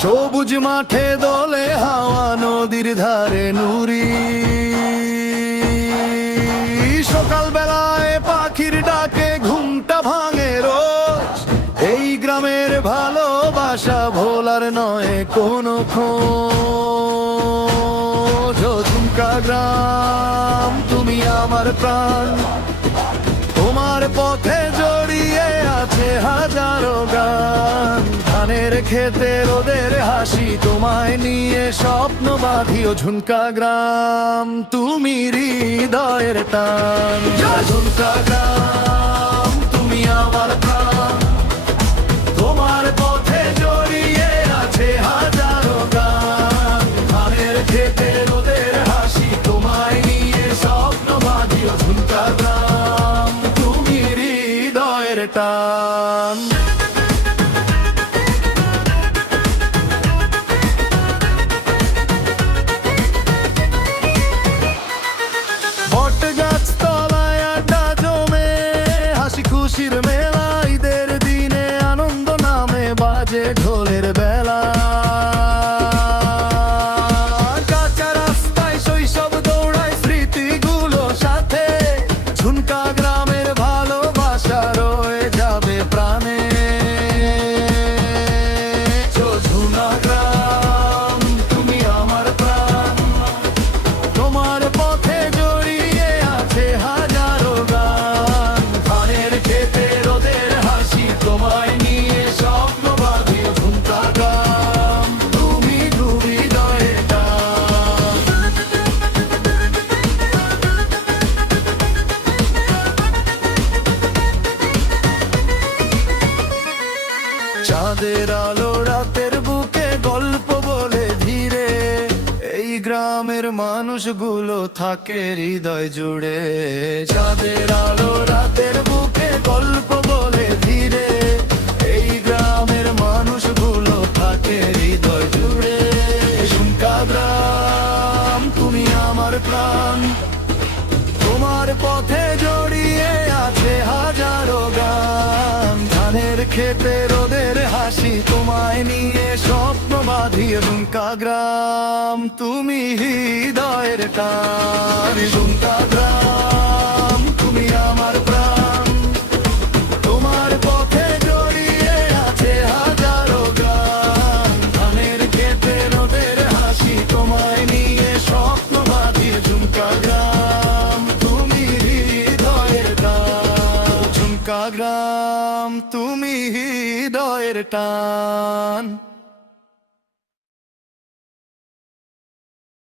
সবুজ মাঠে দোলে হাওয়া, নদীর ধারে নুরি। সকাল বেলায় পাখির ডাকে ঘুমটা ভাঙে রোজ। এই গ্রামের ভালোবাসা ভোলার নয় কোনো খোঁজ। ঝুমকা গ্রাম তুমি আমার প্রাণ, তোমার পথে জড়িয়ে আছে হাজারো গান। ধানের খেতে রোদের হাসি, তোমায় নিয়ে স্বপ্ন বাঁধি। ও ঝুমকা গ্রাম তুমি হৃদয়ের টান। ঝুমকা গ্রাম তুমি আমার প্রাণ, তোমার পথে জড়িয়ে আছে হাজারো গান। ধানের খেতে রোদের হাসি, তোমায় নিয়ে স্বপ্ন বাঁধি। ও ঝুমকা গ্রাম তুমি হৃদয়ের টান। বট গাছ তলায় আড্ডা জমে, হাসি খুশির মেলা। ঈদের দিনে আনন্দ নামে, বাজে ঢোলের বেলা। কাঁচা রাস্তায় শৈশব দৌড়ায় স্মৃতিগুলো সাথে। ঝুমকা গ্রামের ভালোবাসা রয়ে যাবে প্রাণে। ঝুমকা গ্রাম তুমি আমার প্রাণ, তোমার পথে জড়িয়ে আছে হাজারো গান। ধানের খেতে রোদের হাসি, তোমায় নিয়ে স্বপ্ন বাঁধি। ঝুমকা গ্রাম তুমি হৃদয়ের টান। চাঁদের আলো রাতের বুকে গল্প বলে ধীরে। এই গ্রামের মানুষগুলো থাকে হৃদয় জুড়ে। চাঁদের আলো রাতের বুকে গল্প বলে ধীরে। এই গ্রামের মানুষগুলো থাকে হৃদয় জুড়ে। ঝুমকা গ্রাম তুমি আমার প্রাণ, তোমার পথে জড়িয়ে আছে হাজারো গান। ধানের খেতে রোদের হাসি, তোমায় নিয়ে স্বপ্ন বাঁধি। ঝুমকা গ্রাম তুমি হৃদয়ের টান। ঝুমকা গ্রাম তুমি আমার প্রাণ, তোমার পথে জড়িয়ে আছে হাজারো গান। ধানের খেতে রোদের হাসি, তোমায় নিয়ে স্বপ্ন বাঁধি। ঝুমকা গ্রাম তুমি হৃদয়ের টান। ঝুমকা গ্রাম তুমি হৃদয়ের টান।